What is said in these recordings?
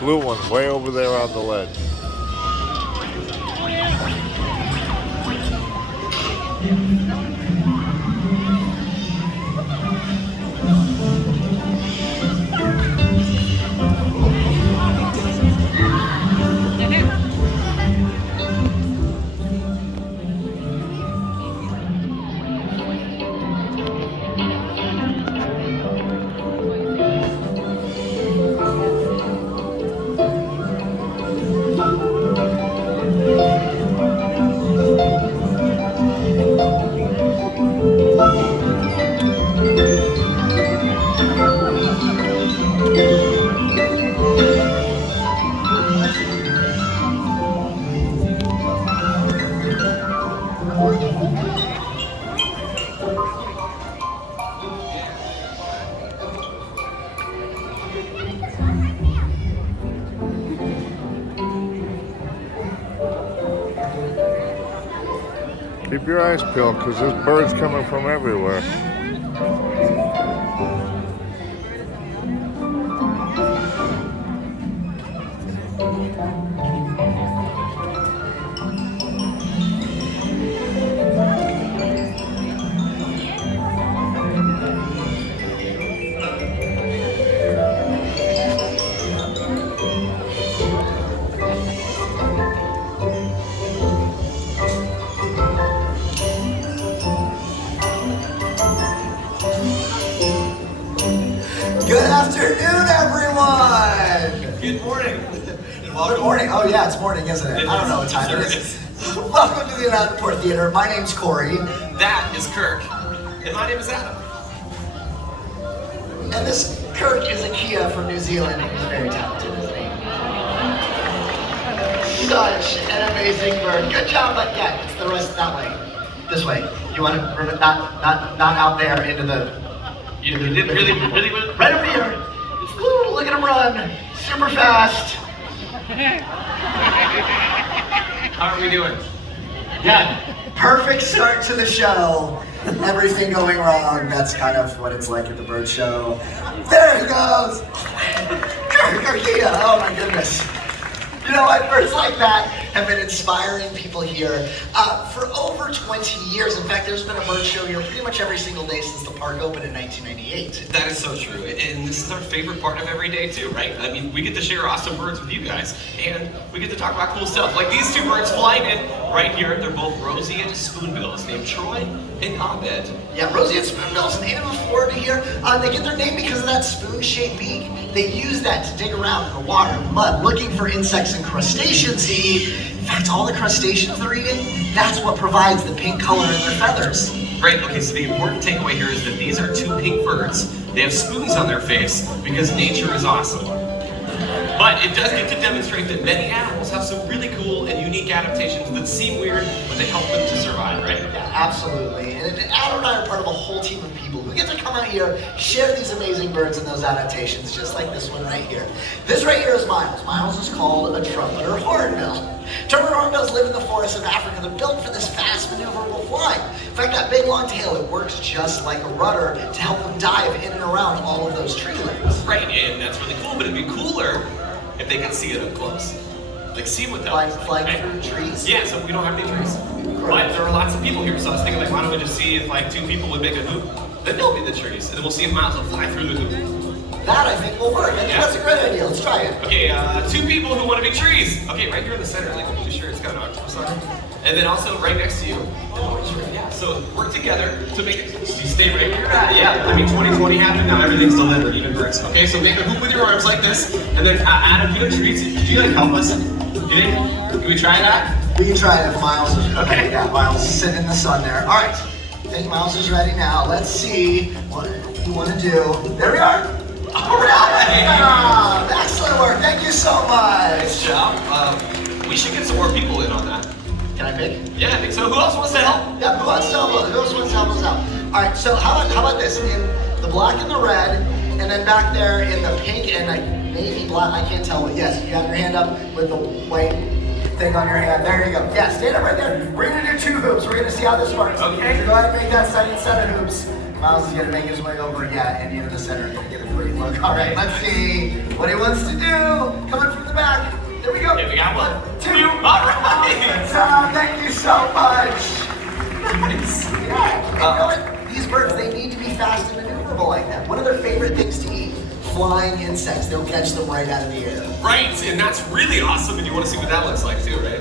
blue one way over there on the ledge. Keep your eyes peeled because there's birds coming from everywhere. Good afternoon, everyone! Good morning. Good morning. Oh yeah, it's morning, isn't it? I don't know what time it is. Welcome to the United Port Theater. My name's Corey. That is Kirk. And my name is Adam. And this Kirk is a Kia from New Zealand. He's very talented, isn't he? Such an amazing bird. Good job, but yeah, it's the rest that way. This way. You want to not out there into the... You did really Right over here. Woo, look at him run. Super fast. How are we doing? Yeah, perfect start to the show. Everything going wrong. That's kind of what it's like at the bird show. There he goes. Kirkia. Oh my goodness. You know what? Birds like that have been inspiring people here for over 20 years. In fact, there's been a bird show here pretty much every single day since the park opened in 1998. That is so true. And this is our favorite part of every day too, right? I mean, we get to share awesome birds with you guys. And we get to talk about cool stuff. Like these two birds flying in right here. They're both Rosie and Spoonbills, named Troy and Abed. Yeah, Rosie and Spoonbills, native of Florida here. They get their name because of that spoon-shaped beak. They use that to dig around in the water and mud, looking for insects and crustaceans to eat. In fact, all the crustaceans they're eating, that's what provides the pink color in their feathers. Right, okay, so the important takeaway here is that these are two pink birds. They have spoons on their face because nature is awesome. But it does get to demonstrate that many animals have some really cool and unique adaptations that seem weird, but they help them to survive, right? Yeah, absolutely. And Adam and I are part of a whole team of people who get to come out here, share these amazing birds and those adaptations, just like this one right here. This right here is Miles. Miles is called a trumpeter hornbill. Trumpeter hornbills live in the forests of Africa. They're built for this fast, maneuverable flying. In fact, that big long tail, it works just like a rudder to help them dive in and around all of those tree limbs. Right, and that's really cool, but it'd be cooler if they could see it up close. Like see what that Flying through trees? Yeah, so we don't have any trees. But there are lots of people here, so I was thinking like, why don't we just see if like two people would make a hoop? Then they'll be the trees, and then we'll see if Miles will fly through the hoop. That I think will work. I think that's a great idea. Let's try it. Okay, two people who want to be trees. Okay, right here in the center, like I'm pretty sure it's got an octopus on it. And then also right next to you. Yeah, so work together to make it. So you stay right here. Yeah, I mean 2020 happened, now everything's delivered, even birds. Okay, so make a hoop with your arms like this, and then Adam, you and trees. Could you like help us? Can we try that? We can try it if Miles is Okay. Yeah, Miles is sitting in the sun there. All right, I think Miles is ready now. Let's see what you want to do. There we are. All right. Excellent work. Thank you so much. Nice job. We should get some more people in on that. Can I pick? Yeah, I think so. Who else wants to help? Yeah, who wants to help us? Who else wants to help us out? All right, so how about this? In the black and the red, and then back there in the pink and like navy black, I can't tell what. Yes, you have your hand up with the white thing on your hand. There you go. Yeah, stand up right there. We're gonna do two hoops. We're gonna see how this works. Okay. So go ahead and make that second set of hoops. Miles is gonna make his way over, yeah, and into the center and gonna get a great look. All right, let's see what he wants to do. Coming from the back. There we go. Okay, we got 1, 2. All right. Thank you so much. Nice. Yeah, you know what? These birds, they need to be fast and maneuverable like that. One of their favorite things to eat, flying insects. They'll catch them right out of the air. Right, and that's really awesome, and you want to see what that looks like too, right?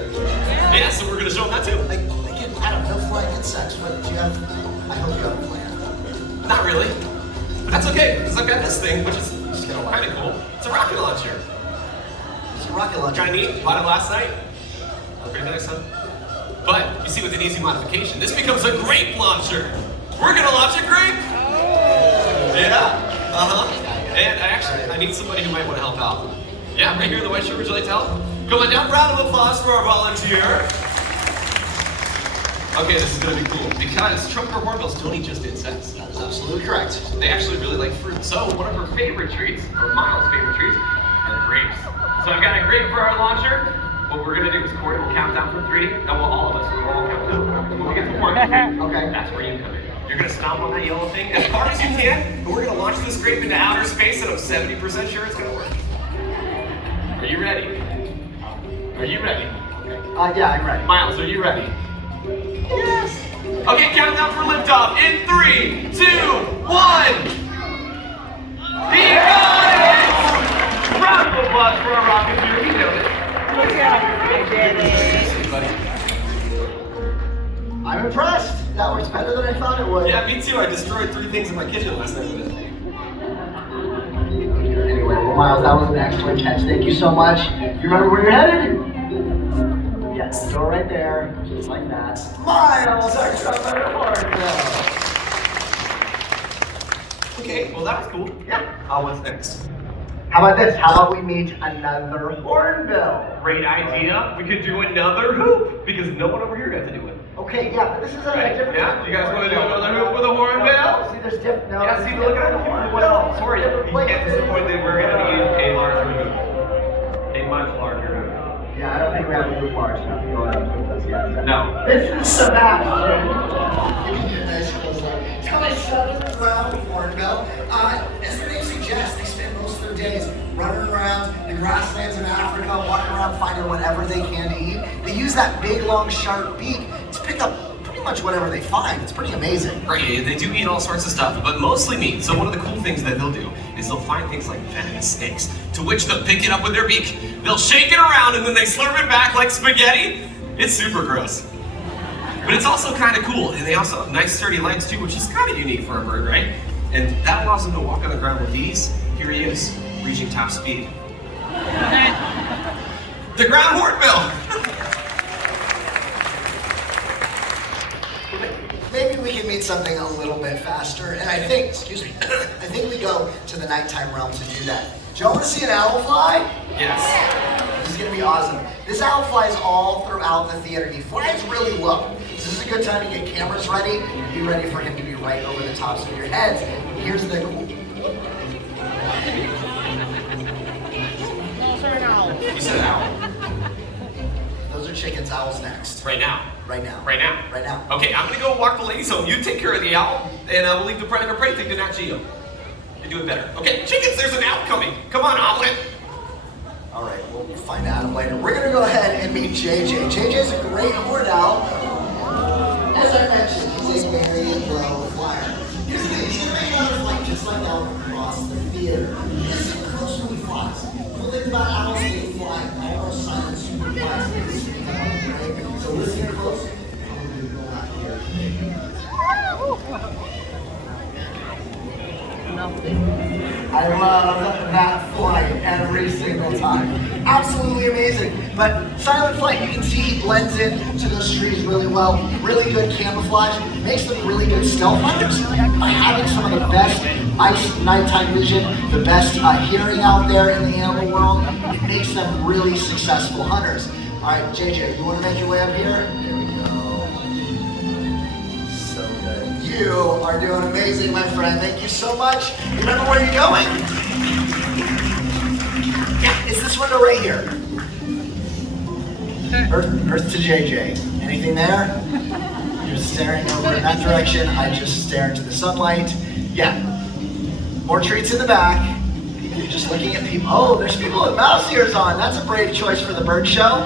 Yeah, so we're going to show them that too. Like, again, Adam, no flying insects, but do you have, I hope you have a plan. Not really. But that's okay, because I've got this thing, which is kind of cool. It's a rocket launcher. It's a rocket launcher. Kind of neat. Bought it last night. Pretty nice, huh? But you see, with an easy modification, this becomes a grape launcher. We're gonna launch a grape. Yeah. And I need somebody who might want to help out. Yeah, right here in the white shirt. Would you like to help? Come on down. Round of applause for our volunteer. Okay, this is gonna be cool because trumpeter hornbills don't eat just insects. That is absolutely correct. They actually really like fruit. So one of her favorite treats, or Miles' favorite treats, are grapes. So I've got a grape for our launcher. What we're gonna do is Corey will count down from 3, and we'll all of us will all count down. When we get to 1, Okay. that's where you come in. You're gonna stomp on that yellow thing as hard as you can, but we're gonna launch this grape into outer space, and I'm 70% sure it's gonna work. Are you ready? Are you ready? Yeah, I'm ready. Miles, are you ready? Yes. Okay, countdown for liftoff in 3, 2, 1. He got it! Round of applause for our Rocketeer. He nailed it. I'm impressed. That works better than I thought it would. Yeah, me too. I destroyed 3 things in my kitchen last night with it. Anyway, well, Miles, that was an excellent catch. Thank you so much. You remember where you're headed? Yes, the door right there, just like that. Miles, our trumpeter hornbill. Okay, well that was cool. Yeah. What's next? How about this? How about we meet another hornbill? Great idea. We could do another hoop because no one over here got to do it. Okay, yeah, but this is a Right? different. Yeah. You guys want to do another hoop with a hornbill? See, there's different. No, Yeah. See, look at the hornbill. Sorry, you can't disappoint that we're gonna need a larger hoop. A much larger hoop. Yeah, I don't think we have a hoop large enough to go out with us yet. No. This is Sebastian. It's called a southern brown hornbill. As the name suggests, they spend most of their days running around the grasslands of Africa, walking around finding whatever they can to eat. They use that big, long, sharp beak to pick up pretty much whatever they find. It's pretty amazing. Right, they do eat all sorts of stuff, but mostly meat. So one of the cool things that they'll do is they'll find things like venomous snakes, to which they'll pick it up with their beak. They'll shake it around and then they slurp it back like spaghetti. It's super gross. But it's also kind of cool, and they also have nice sturdy legs too, which is kind of unique for a bird, right? And that allows them to walk on the ground with ease. Here he is, reaching top speed. The ground hornbill! Maybe we can meet something a little bit faster, and I think, excuse me, I think we go to the nighttime realm to do that. Do y'all want to see an owl fly? Yes. This is gonna be awesome. This owl flies all throughout the theater. He flies really low. This is a good time to get cameras ready and be ready for him to be right over the tops of your heads. Here's the cool. You said an owl. Those are chickens, owls next. Right now. Right now. Right now. Right now. Okay, I'm gonna go walk the ladies home. You take care of the owl, and we'll leave the predator prey thing to Nat Geo. You're doing better. Okay, chickens, there's an owl coming. Come on, omelet. All right, we'll find Adam later. We're gonna go ahead and meet JJ. JJ's a great horned owl. As I mentioned, he's a very low flyer. Here's the thing, he's gonna make another flight just like out across the theater. Listen close when he flies. The thing about owls, they fly almost silent, super flies. They sneak up on the prey. So listen close. I'm gonna go out here. I love that flight every single time. Absolutely amazing. But silent flight, you can see he blends in to those trees really well. Really good camouflage. Makes them really good stealth hunters by having some of the best ice nighttime vision, the best hearing out there in the animal world. It makes them really successful hunters. All right, JJ, you want to make your way up here? There we go. So good. You are doing amazing, my friend. Thank you so much. Remember where you're going? Yeah, it's this window right here. Earth to JJ. Anything there? You're still staring over in that direction. I just stare into the sunlight. Yeah. More treats in the back. You're just looking at people. Oh, there's people with mouse ears on. That's a brave choice for the bird show. All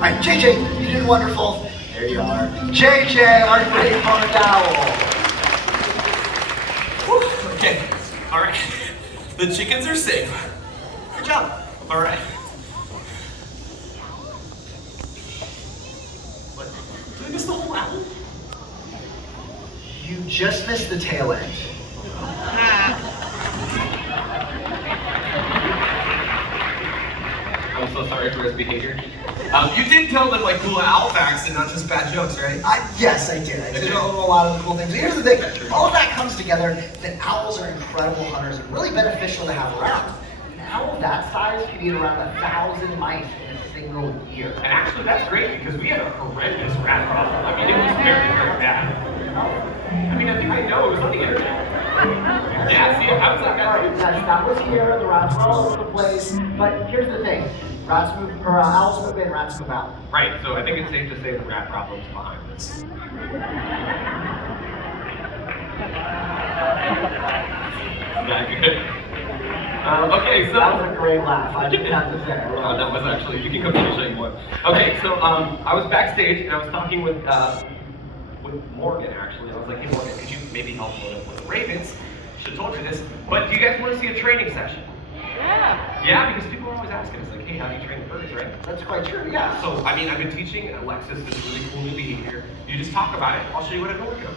right, JJ, you did wonderful. There you are. JJ, our great horned owl. Whew, okay, all right. The chickens are safe. Good job. All right. What? Did I miss the whole owl? You just missed the tail end. I'm so sorry for his behavior. You did tell them like cool owl facts and not just bad jokes, right? Yes, I did. I did a lot of the cool things. Here's the thing. All of that comes together that owls are incredible hunters and really beneficial to have around. An owl that size can eat around 1,000 mice in a single year. And actually, that's great because we had a horrendous rat problem. I mean, it was very, very bad. I mean, I think I know it was on the internet. Yeah, see, how was that guy? That was here. The rats were all over the place. But here's the thing. Rats move, or owls move in, rats move out. Right, so I think it's safe to say the rat problem's behind this. Is that good? Okay, so... That was a great laugh. I didn't have to say. Oh, that was actually, you can come finish it more. Okay, so I was backstage and I was talking with Morgan actually. I was like, hey Morgan, could you maybe help with the Ravens? Should have told you this, but do you guys want to see a training session? Yeah. Yeah, because people are always asking us like, hey, how do you train the birds, right? That's quite true, yeah. So, I mean, I've been teaching Alexis this really cool new behavior. You just talk about it. I'll show you what I've been working on.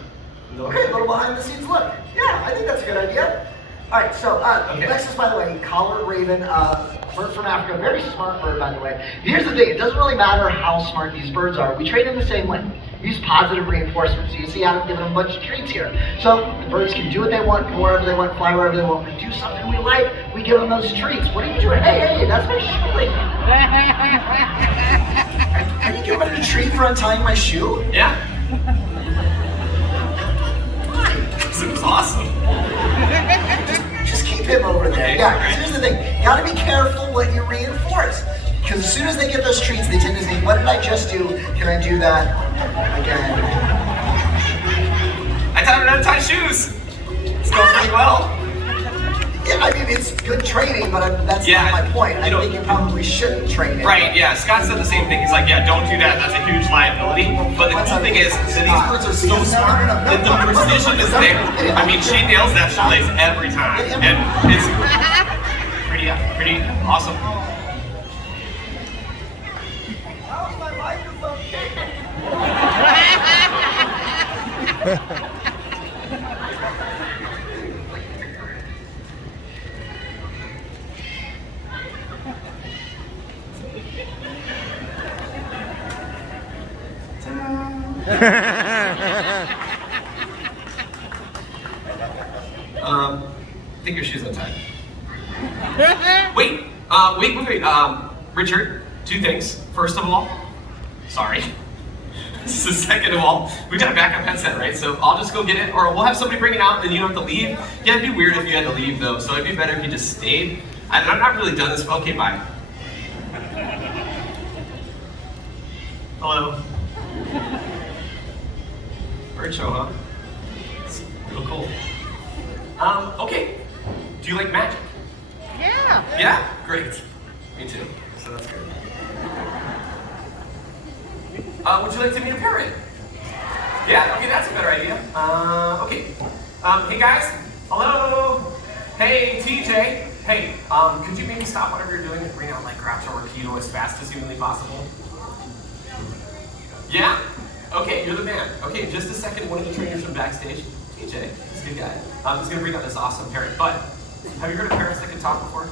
Okay, a little behind the scenes look. Yeah, I think that's a good idea. All right, so Okay. Alexis, by the way, collared raven, bird from Africa, very smart bird, by the way. Here's the thing, it doesn't really matter how smart these birds are. We train them the same way. We use positive reinforcement. So you see Adam giving them a bunch of treats here. So the birds can do what they want, go wherever they want, fly wherever they want. We do something we like, we give them those treats. What are you doing? Hey, that's my shoe. Are you giving me a treat for untying my shoe? Yeah. This is awesome. Just keep him over there. Okay, Yeah, alright. here's the thing. Gotta be careful what you reinforce. Because as soon as they get those treats, they tend to think, what did I just do? Can I do that again? I taught her how to tie shoes. It's going pretty well. Yeah, I mean, it's good training, but that's Yeah, not my point. I you know- think you probably shouldn't train it. Right, yeah, Scott said the same thing. He's like, yeah, don't do that. That's a huge liability. But the cool thing is that these birds are so smart that the precision is there. I mean, she nails that shoelace every time. And it's pretty awesome. How's my microphone shaking? I think your shoe's untied. Wait. Richard, two things. First of all, sorry. So second of all, we got a backup headset, right? So I'll just go get it, or we'll have somebody bring it out and you don't have to leave. Yeah, it'd be weird if you had to leave though, so it'd be better if you just stayed. I'm not really done this. Okay, bye. Hello. Bird show, huh? It's real cool. Okay. Do you like magic? Yeah. Yeah? Great. Me too. So that's good. Would you like to meet a parrot? Yeah, okay, that's a better idea. Okay. Hey guys. Hello. Hey, TJ. Hey, could you maybe stop whatever you're doing and bring out like Groucho or Keto as fast as humanly possible? Yeah? Okay, you're the man. Okay, in just a second, one of the trainers from backstage, TJ, he's a good guy, is gonna bring out this awesome parrot. But, have you heard of parrots that can talk before?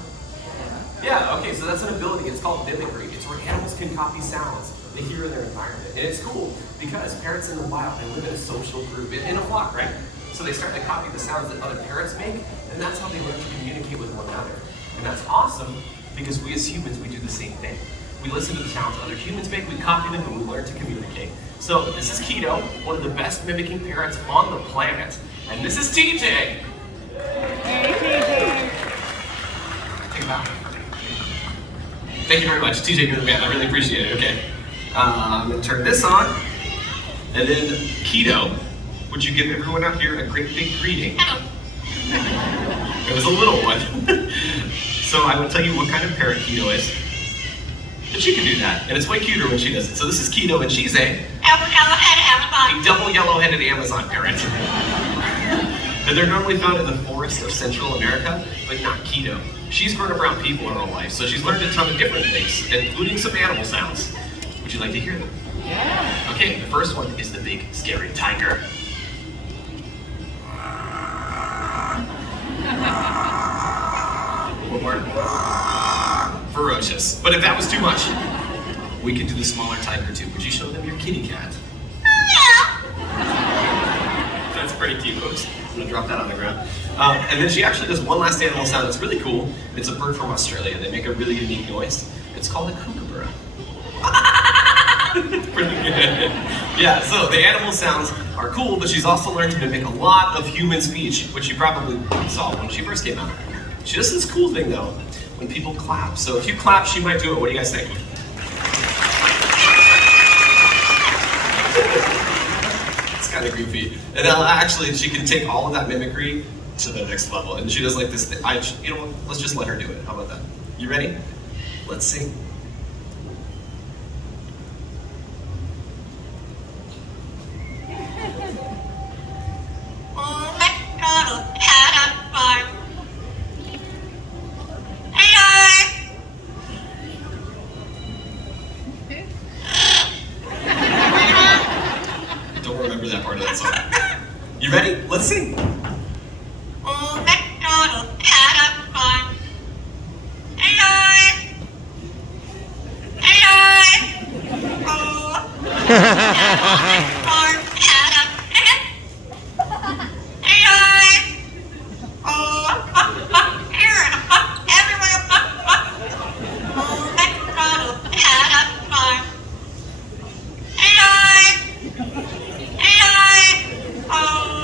Yeah, okay, so that's an ability. It's called mimicry. It's where animals can copy sounds they hear in their environment. And it's cool because parrots in the wild, they live in a social group, in a flock, right? So they start to copy the sounds that other parrots make, and that's how they learn to communicate with one another. And that's awesome because we as humans, we do the same thing. We listen to the sounds other humans make, we copy them, and we learn to communicate. So this is Keto, one of the best mimicking parrots on the planet. And this is TJ. Hey, TJ. Take a bow. Thank you very much. TJ, you're the man. I really appreciate it. Okay. I'm gonna turn this on. And then Keto, would you give everyone out here a great big greeting? It was a little one. So I will tell you what kind of parrot Keto is. But she can do that, and it's way cuter when she does it. So this is Keto, and she's a double yellow-headed Amazon parrot. And they're normally found in the forests of Central America, but not Keto. She's grown up around people her whole life, so she's learned a ton of different things, including some animal sounds. Would you like to hear them? Yeah. Okay, the first one is the big, scary tiger. One more. Ferocious. But if that was too much, we can do the smaller tiger too. Would you show them your kitty cat? That's pretty cute, folks. I'm gonna drop that on the ground. And then she actually does one last animal sound that's really cool. It's a bird from Australia. They make a really unique noise. It's called a kookaburra. Pretty good. Yeah, so the animal sounds are cool, but she's also learned to mimic a lot of human speech, which you probably saw when she first came out. She does this cool thing though, when people clap. So if you clap, she might do it. What do you guys think? It's kind of goofy. And actually, she can take all of that mimicry to the next level. And she does like this thing. You know what? Let's just let her do it. How about that? You ready? Let's sing. Don't remember that part of that song. You ready? Let's sing.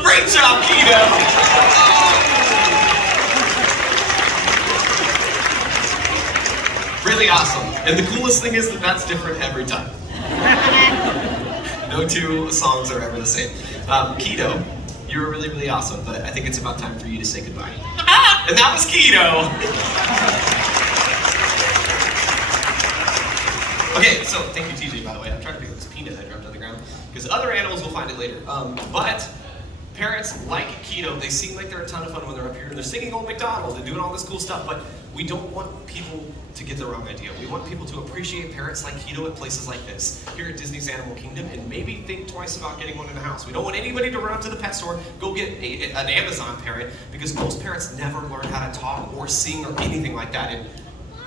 Great job, Keto! Really awesome. And the coolest thing is that that's different every time. No two songs are ever the same. Keto, you were really, really awesome, but I think it's about time for you to say goodbye. And that was Keto! Okay, so thank you, TJ, by the way. I'm trying to pick up this peanut I dropped on the ground, because other animals will find it later. But parrots, like Keto, they seem like they're a ton of fun when they're up here and they're singing Old MacDonald and doing all this cool stuff, but we don't want people to get the wrong idea. We want people to appreciate parrots like Keto at places like this, here at Disney's Animal Kingdom, and maybe think twice about getting one in the house. We don't want anybody to run up to the pet store, go get an Amazon parrot, because most parrots never learn how to talk or sing or anything like that. And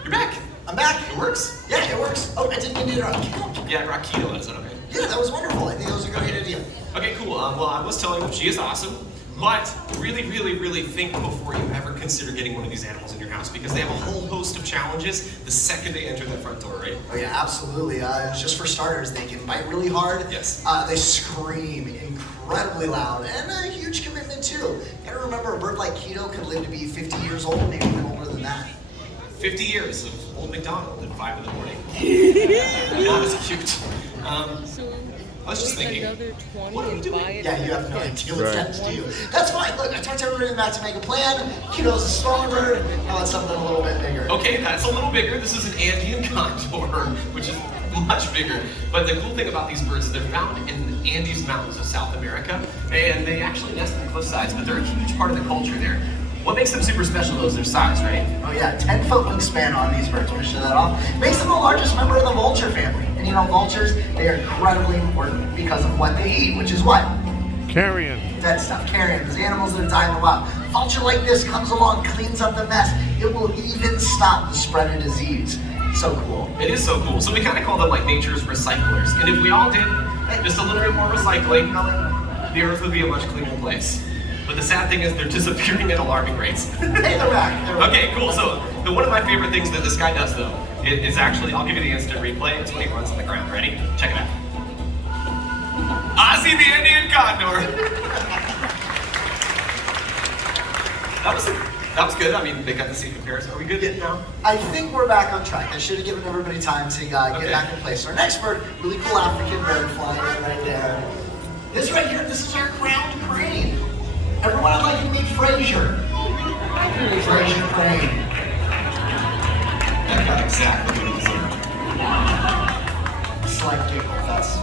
you're back. I'm back. It works? Yeah, it works. Oh, I didn't mean to interrupt. Keep going. Yeah, I brought Keto. Is that okay? Yeah, that was wonderful. I think that was a great idea. Okay, cool. Well, I was telling them she is awesome, but really, really, really think before you ever consider getting one of these animals in your house, because they have a whole host of challenges the second they enter that front door, right? Oh yeah, absolutely. Just for starters, they can bite really hard. Yes. They scream incredibly loud, and a huge commitment too. You gotta remember, a bird like Keto could live to be 50 years old, maybe even older than that. 50 years of Old MacDonald at 5 in the morning. Not as cute. I was just thinking, Another 20 what are you and doing? buy it Yeah, you have no idea what's next to you. That's fine. Look, I talked everybody back to make a plan. Keto's a smaller bird. I want something a little bit bigger. Okay, that's a little bigger. This is an Andean condor, which is much bigger. But the cool thing about these birds is they're found in the Andes Mountains of South America, and they actually nest in cliff sides, but they're a huge part of the culture there. What makes them super special though is their size, right? Oh yeah, 10-foot wingspan on these birds. Want to show that off? Makes them the largest member of the vulture family. And you know, vultures, they are incredibly important because of what they eat, which is what? Carrion. Dead stuff, carrion, because animals that die in the wild. Vulture like this comes along, cleans up the mess. It will even stop the spread of disease. So cool. It is so cool. So we kind of call them like nature's recyclers. And if we all did just a little bit more recycling, the earth would be a much cleaner place. But the sad thing is they're disappearing at alarming rates. Hey, they're back. They're back. Okay, cool. So one of my favorite things that this guy does though, is actually, I'll give you the instant replay. It's when he runs on the ground. Ready? Check it out. Ozzy the Indian Condor. That was good. I mean, they got to see a comparison. Are we good now? I think we're back on track. I should have given everybody time to get Okay. back in place. Our next bird, really cool African bird flying right there. This right here, this is our ground crane. Everyone, I'd like you to meet Fraser. Fraser Crane. That got exactly what he deserved. Slight giggle, that's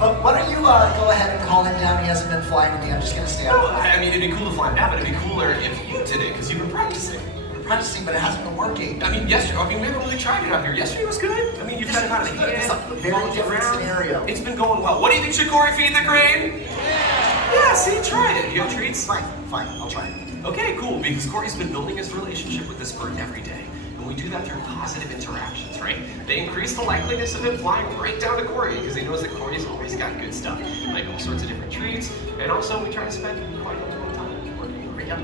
but why don't you go ahead and call him down? He hasn't been flying to me. I'm just gonna stay Well, up. I mean, it'd be cool to fly now, but it'd be cooler if you did it, because you've been practicing. We're practicing, but it hasn't been working. I mean, we haven't really tried it out here. Yesterday was good. I mean, you've had it on the It's a very different scenario. It's been going well. What do you think, Shikori? Feed the crane? Yeah, see, try it. You have treats? Fine, I'll try it. Okay, cool, because Corey's been building his relationship with this bird every day. And we do that through positive interactions, right? They increase the likeliness of him flying right down to Corey, because he knows that Corey's always got good stuff, like all sorts of different treats. And also, we try to spend quite a lot of time working right down.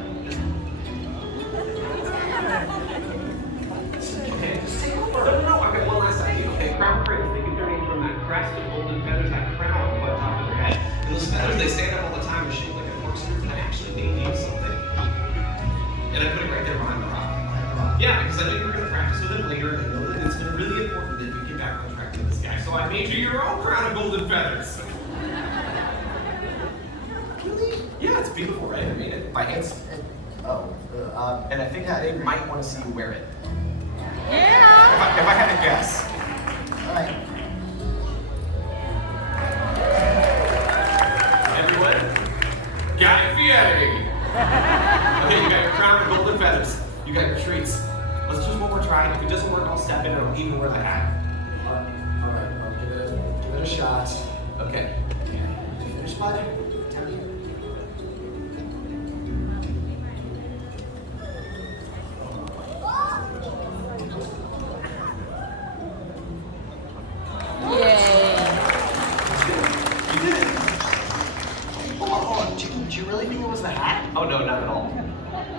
Okay, just take over. No, I've got one last idea. Okay, crown cranes, they get their name from that crest of golden feathers, that crown on the top of their head. And those feathers, they stand up all the time and shape like a corkscrew, and actually they need something. And I put it right there behind the rock. Yeah, because I knew you were going to practice with him later, and I know that it's been really important that you get back on track with this guy. So I made you your own crown of golden feathers. Really? Yeah, it's beautiful, right? I made it by hand. And I think that they might want to see you wear it. Yeah. If I had to guess. All right. Everyone, Guy Fieri. Okay, you got your crown of golden feathers. You got your treats. Let's just one more try. If it doesn't work, I'll step in and I'll even wear the hat. All right. I'll give it a shot. Okay. You finished, bud? Tell you. You did it. Hold on. Did you really think it was the hat? Oh no, not at all.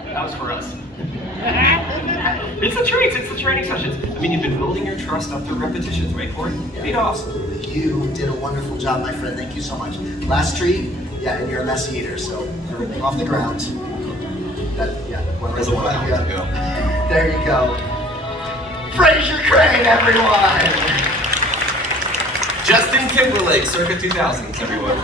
That was for us. It's the treats, it's the training sessions. I mean, you've been building your trust up through repetitions, right, Corey? Paid off. You did a wonderful job, my friend. Thank you so much. Last treat, yeah, and you're a messy eater, so you're off the ground. One There's a one behind out you. to go. There you go. Fraser Crane, everyone! Justin Timberlake, circa 2000s, everyone.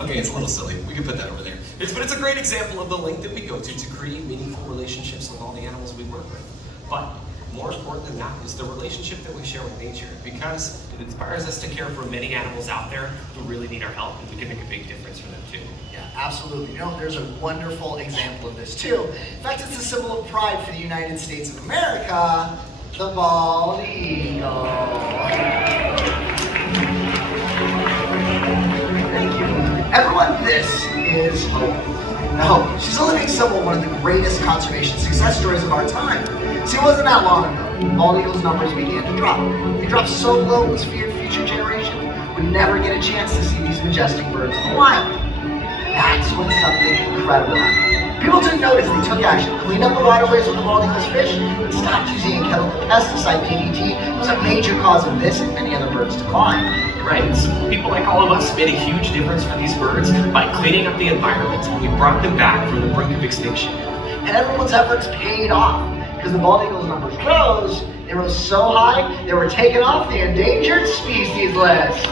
Okay, it's a little silly. We can put that over there. But it's a great example of the length that we go to create meaningful relationships with all the animals we work with. But more important than that is the relationship that we share with nature, because it inspires us to care for many animals out there who really need our help, and we can make a big difference for them too. Yeah, absolutely. You know, there's a wonderful example of this too. In fact, it's a symbol of pride for the United States of America, the bald eagle. Thank you. Everyone, this is Hope. Now, Hope, she's a living symbol of one of the greatest conservation success stories of our time. See, it wasn't that long ago. Bald eagles' numbers began to drop. They dropped so low, it was feared future generations would never get a chance to see these majestic birds in the wild. That's when something incredible happened. People took notice, they took action, cleaned up the waterways with the bald eagle's fish, and stopped using chemical pesticide DDT. It was a major cause of this and many other birds' decline. Right, so people like all of us made a huge difference for these birds by cleaning up the environment. We brought them back from the brink of extinction. And everyone's efforts paid off, because the bald eagle's numbers rose. They rose so high, they were taken off the endangered species list.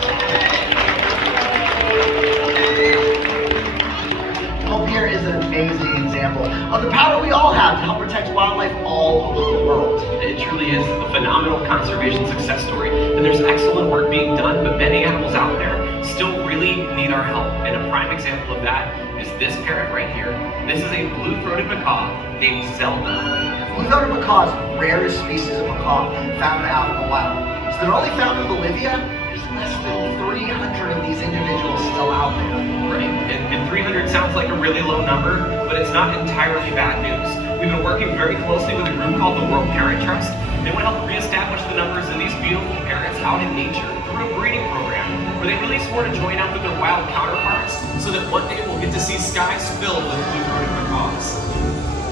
Hope here is an amazing example of the power we all have to help protect wildlife all over the world. It truly is a phenomenal conservation success story, and there's excellent work being done, but many animals out there still really need our help. And a prime example of that is this parrot right here. This is a blue-throated macaw named Zelda. Blue-throated macaw is the rarest species of macaw found out in the wild. So they're only found in Bolivia. There's less than 300 of these individuals still out there. Right, and 300 sounds like a really low number, but it's not entirely bad news. We've been working very closely with a group called the World Parrot Trust. They want to help reestablish the numbers of these beautiful parrots out in nature through a breeding program, where they really sort of join up with their wild counterparts, so that one day we'll get to see skies filled with blue-throated macaws.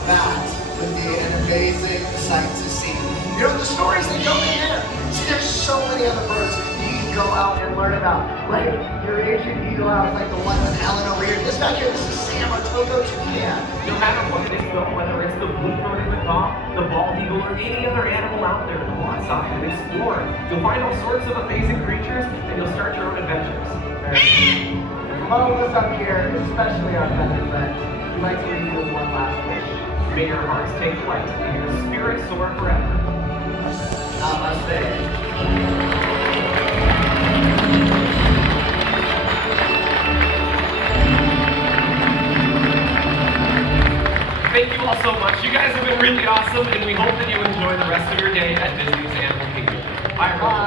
That would be an amazing sight to see. You know, the stories that go in there. See, there's so many other birds. You can go out and learn about. Like your Asian eagle owl is like the one with Alan O'Leary. This back here, this is Sam Otoko Japan. No matter what it is though, whether it's the bluebird in the top, the bald eagle, or any other animal out there, go outside and explore. You'll find all sorts of amazing creatures, and you'll start your own adventures. From all of us up here, especially our feather friends, we'd like to leave you with one last wish. May your hearts take flight and your spirits soar forever. Namaste. Thank you all so much. You guys have been really awesome, and we hope that you enjoy the rest of your day at Disney's Animal Kingdom. Bye, everyone.